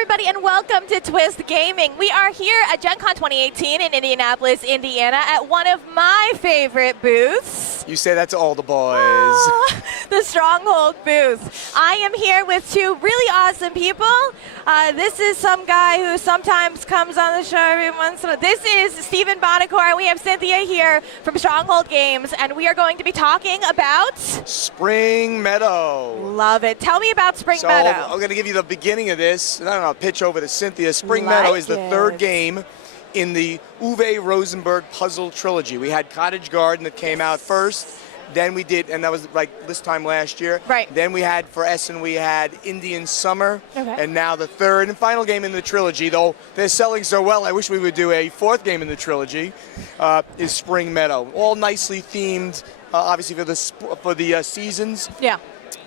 everybody, and welcome to Twist Gaming. We are here at Gen Con 2018 in Indianapolis, Indiana, at one of my favorite booths. You say that to all the boys. The Stronghold booth. I am here with two really awesome people. This is some guy who sometimes comes on the show every once in a while. This is Stephen Bonacor. We have Cynthia here from Stronghold Games, and we are going to be talking about Spring Meadow. Love it. Tell me about Spring Meadow. I'm going to give you the beginning of this, and I don't know, pitch over to Cynthia. Spring Meadow is the third game in the Uwe Rosenberg puzzle trilogy. We had Cottage Garden that came out first. Then we did, and that was like this time last year. Right. Then we had, for Essen, we had Indian Summer. Okay. And now the third and final game in the trilogy, though they're selling so well, I wish we would do a fourth game in the trilogy, is Spring Meadow. All nicely themed, obviously for the seasons. Yeah.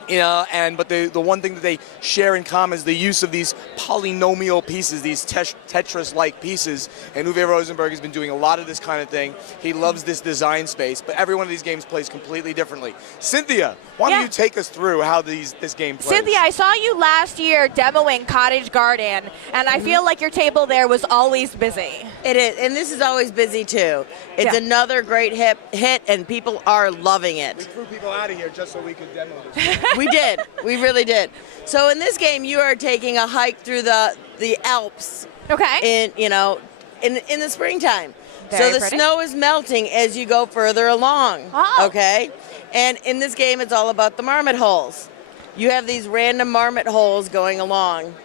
But the one thing that they share in common is the use of these polynomial pieces, these Tetris-like pieces. And Uwe Rosenberg has been doing a lot of this kind of thing. He loves this design space, but every one of these games plays completely differently. Cynthia, why don't you take us through how this game plays? Cynthia, I saw you last year demoing Cottage Garden, and I feel like your table there was always busy. It is, and this is always busy too. It's another great hit, and people are loving it. We threw people out of here just so we could demo this. We did. We really did. So in this game, you are taking a hike through the Alps. Okay. In the springtime. Very so the pretty. snow is melting as you go further along. Oh. Okay. And in this game, it's all about the marmot holes. You have these random marmot holes going along.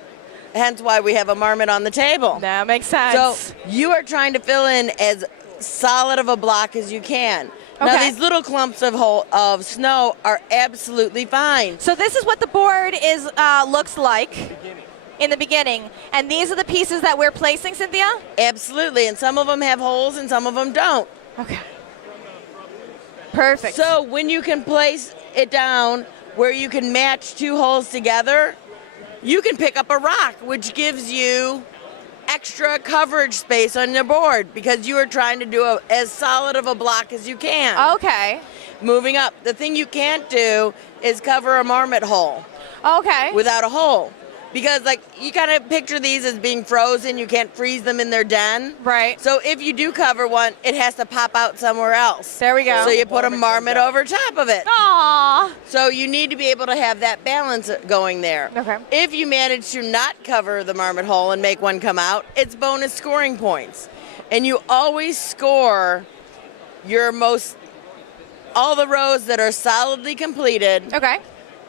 Hence why we have a marmot on the table. That makes sense. So you are trying to fill in as solid of a block as you can. Now Okay. these little clumps of snow are absolutely fine. So this is what the board is looks like in the beginning, and these are the pieces that we're placing, Cynthia? Absolutely, and some of them have holes and some of them don't. Okay. Perfect. So when you can place it down where you can match two holes together, you can pick up a rock, which gives you extra coverage space on your board because you are trying to do as solid of a block as you can. Okay. Moving up, the thing you can't do is cover a marmot hole Okay. without a hole. Because, you kind of picture these as being frozen. You can't freeze them in their den. Right. So if you do cover one, it has to pop out somewhere else. There we go. So you put a marmot over top of it. Aww. So you need to be able to have that balance going there. Okay. If you manage to not cover the marmot hole and make one come out, it's bonus scoring points. And you always score all the rows that are solidly completed. Okay.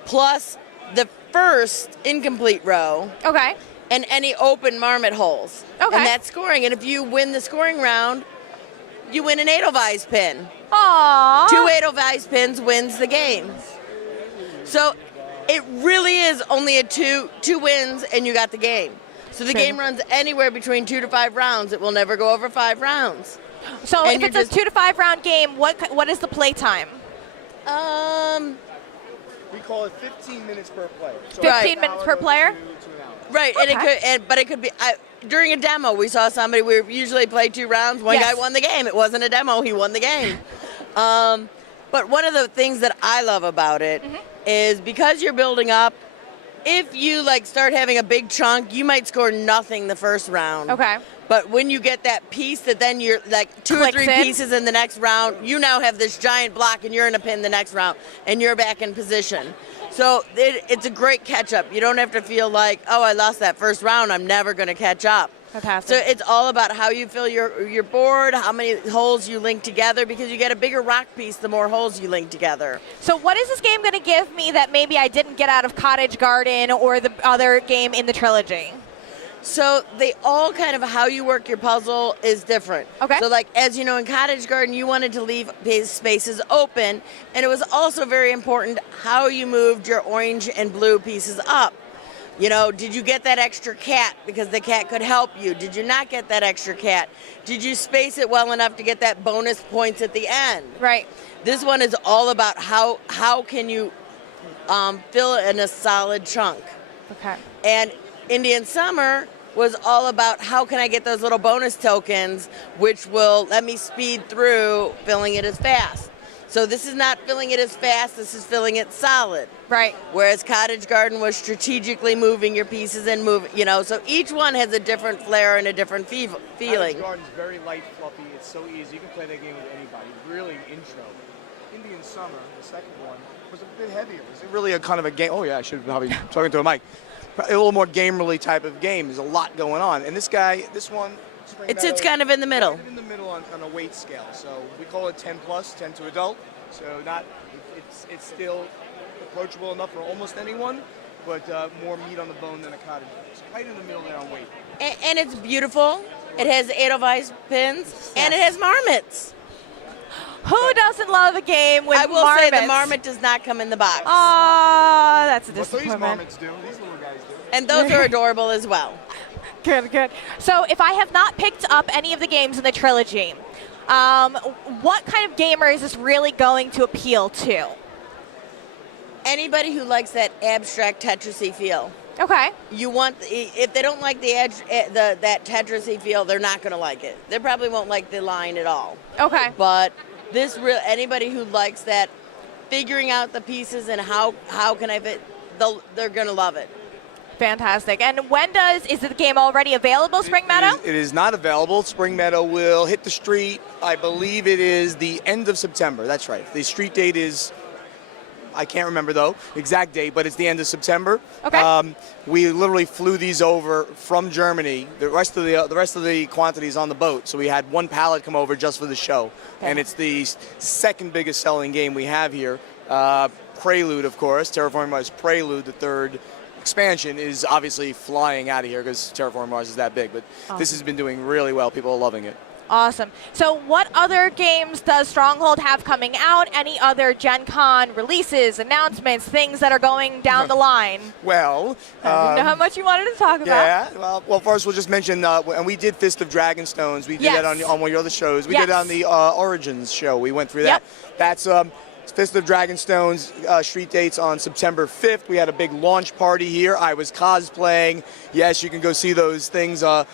Plus the first incomplete row. Okay. And any open marmot holes. Okay. And that's scoring. And if you win the scoring round, you win an Edelweiss pin. Aww. 2 Edelweiss pins wins the game. So it really is only a two wins and you got the game. So the game runs anywhere between 2 to 5 rounds. It will never go over 5 rounds. So And if it's a 2 to 5 round game, what is the play time? We call it 15 minutes per player. So 15 minutes per player? to an hour. Right, Okay. but it could be during a demo. We saw somebody. We usually play 2 rounds. One Yes. guy won the game. It wasn't a demo. He won the game. But one of the things that I love about it is because you're building up. If you start having a big chunk, you might score nothing the first round. Okay. But when you get that piece that then you're 2 or Clicks 3 in. pieces in the next round, you now have this giant block and you're in a pin the next round and you're back in position. So it's a great catch up. You don't have to feel like, oh, I lost that first round, I'm never going to catch up. Fantastic. So it's all about how you fill your board, how many holes you link together, because you get a bigger rock piece the more holes you link together. So what is this game going to give me that maybe I didn't get out of Cottage Garden or the other game in the trilogy? So they all kind of how you work your puzzle is different. Okay. So as you know, in Cottage Garden, you wanted to leave spaces open, and it was also very important how you moved your orange and blue pieces up. Did you get that extra cat because the cat could help you? Did you not get that extra cat? Did you space it well enough to get that bonus points at the end? Right. This one is all about how can you fill in a solid chunk. Okay. And Indian Summer was all about how can I get those little bonus tokens, which will let me speed through filling it as fast. So this is not filling it as fast, this is filling it solid. Right. Whereas Cottage Garden was strategically moving your pieces and so each one has a different flair and a different feeling. Cottage Garden's very light, fluffy. It's so easy. You can play that game with anybody. Really an intro. Indian Summer, the second one, was a bit heavier. Was it really a kind of a game? Oh yeah, I should probably be talking to a mic. A little more gamerly type of game. There's a lot going on. And this one, It sits kind of in the middle. Kind of in the middle on a weight scale. So we call it 10 plus, 10 to adult. So it's still approachable enough for almost anyone, but more meat on the bone than a cottage. It's right in the middle there on weight. And it's beautiful. It has Edelweiss pins, and it has marmots. Who doesn't love a game with I will marmots? say the marmot does not come in the box. Oh, that's a What these disappointment. marmots do, these little guys do. And those are adorable as well. Good. So if I have not picked up any of the games in the trilogy, what kind of gamer is this really going to appeal to? Anybody who likes that abstract Tetris-y feel. Okay. If they don't like that Tetris-y feel, they're not going to like it. They probably won't like the line at all. Okay. But anybody who likes that, figuring out the pieces and how can I fit, they're going to love it. Fantastic. And is the game already available, Spring Meadow? It is not available. Spring Meadow will hit the street, I believe it is the end of September. That's right. The street date is, I can't remember though, exact date, but it's the end of September. Okay. We literally flew these over from Germany. The rest of the quantity is on the boat. So we had one pallet come over just for the show. Okay. And it's the second biggest selling game we have here. Prelude, of course, Terraforming Mars Prelude, the third expansion, is obviously flying out of here because Terraforming Mars is that big. But this has been doing really well. People are loving it. Awesome. So what other games does Stronghold have coming out? Any other Gen Con releases, announcements, things that are going down the line? Well, I didn't know how much you wanted to talk about. Yeah. Well, first we'll just mention, and we did Fist of Dragonstones. We did that on one of your other shows. We did it on the Origins show. We went through that. That's Fist of Dragonstones street dates on September 5th. We had a big launch party here. I was cosplaying. Yes, you can go see those things on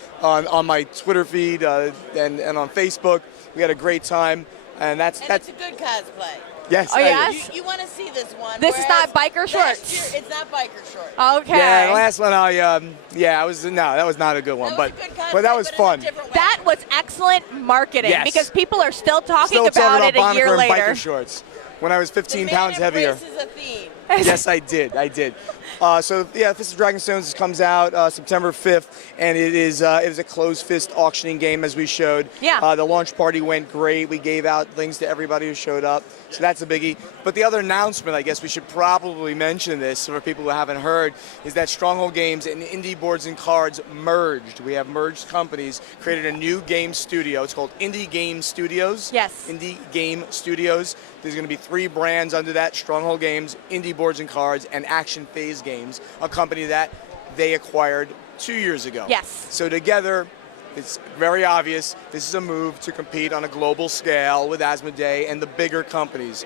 my Twitter feed and on Facebook. We had a great time, and it's a good cosplay. Yes. Oh, yes? You want to see this one. This is not biker shorts. It's not biker shorts. Okay. Yeah, the last one that was not a good one, but that was fun. That was excellent marketing because people are still talking about it a year Barnacle and later. biker shorts. When I was 15 pounds heavier. This is a theme. Yes, I did. Fist of Dragonstones comes out September 5th, and it is a closed fist auctioning game, as we showed. Yeah. The launch party went great. We gave out things to everybody who showed up, so that's a biggie. But the other announcement, I guess we should probably mention this for people who haven't heard, is that Stronghold Games and Indie Boards and Cards merged. We have merged companies, created a new game studio. It's called Indie Game Studios. Yes. Indie Game Studios. There's going to be 3 brands under that: Stronghold Games, Indie Boards and Cards, and Action Phase Games, a company that they acquired 2 years ago. Yes. So together, it's very obvious this is a move to compete on a global scale with Asmodee and the bigger companies.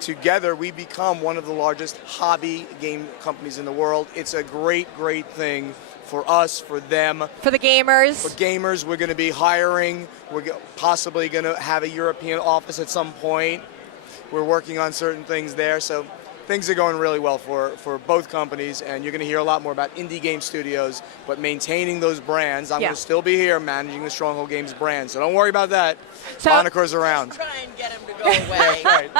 Together, we become one of the largest hobby game companies in the world. It's a great, great thing for us, for them. For the gamers. For gamers, we're going to be hiring. We're possibly going to have a European office at some point. We're working on certain things there, so things are going really well for both companies, and you're going to hear a lot more about Indie Game Studios, but maintaining those brands. I'm going to still be here managing the Stronghold Games brand, so don't worry about that. Moniker's around. Try and get him to go away. Right.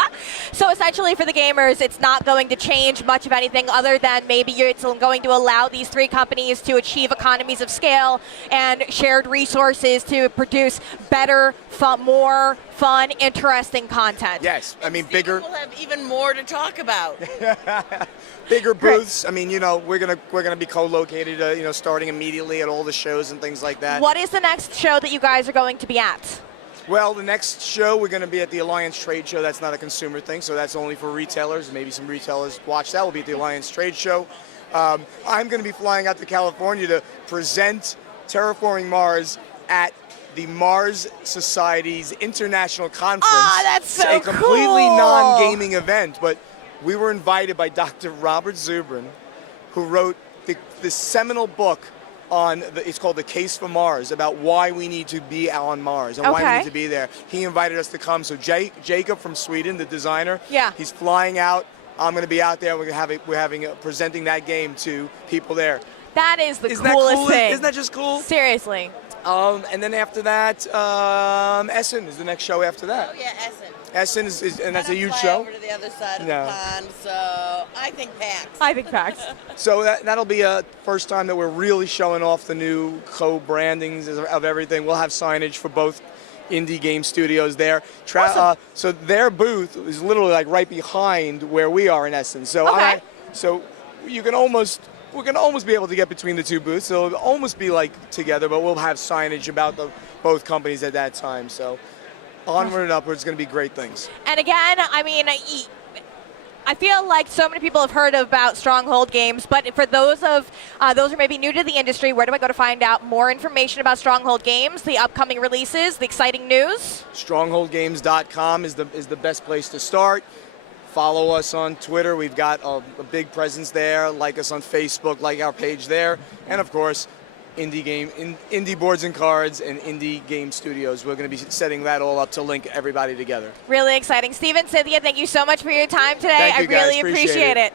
So essentially for the gamers, it's not going to change much of anything other than maybe it's going to allow these 3 companies to achieve economies of scale and shared resources to produce better, more fun, interesting content. Yes, I mean bigger. We'll have even more to talk about. Bigger booths. I mean, we're gonna be co-located, starting immediately at all the shows and things like that. What is the next show that you guys are going to be at? Well, the next show, we're going to be at the Alliance Trade Show. That's not a consumer thing, so that's only for retailers. Maybe some retailers watch that. We'll be at the Alliance Trade Show. I'm going to be flying out to California to present Terraforming Mars at the Mars Society's International Conference. Oh, that's so cool. A completely non-gaming event, but we were invited by Dr. Robert Zubrin, who wrote the seminal book it's called The Case for Mars, about why we need to be on Mars and why we need to be there. He invited us to come. So Jacob from Sweden, the designer, he's flying out. I'm going to be out there. We're presenting that game to people there. That is the coolest thing. Isn't that just cool? Seriously. And then after that, Essen is the next show after that. Oh, yeah, Essen. Essen and that's a huge fly show. over to the other side of the pond, so I think PAX. I think PAX. So that'll be a first time that we're really showing off the new co-brandings of everything. We'll have signage for both indie game studios there. Awesome. So their booth is literally like right behind where we are in Essen. So so we're gonna almost be able to get between the two booths. So it'll almost be like together, but we'll have signage about both companies at that time. So onward and upward, it's going to be great things. And again, I mean, I feel like so many people have heard about Stronghold games, but for those who may be new to the industry, where do I go to find out more information about Stronghold games, the upcoming releases, the exciting news? StrongholdGames.com is the best place to start. Follow us on Twitter. We've got a big presence there. Like us on Facebook, like our page there. And of course, indie boards and cards and indie game studios. We're going to be setting that all up to link everybody together. Really exciting. Stephen, Cynthia, thank you so much for your time today. Thank you, I really guys. appreciate it.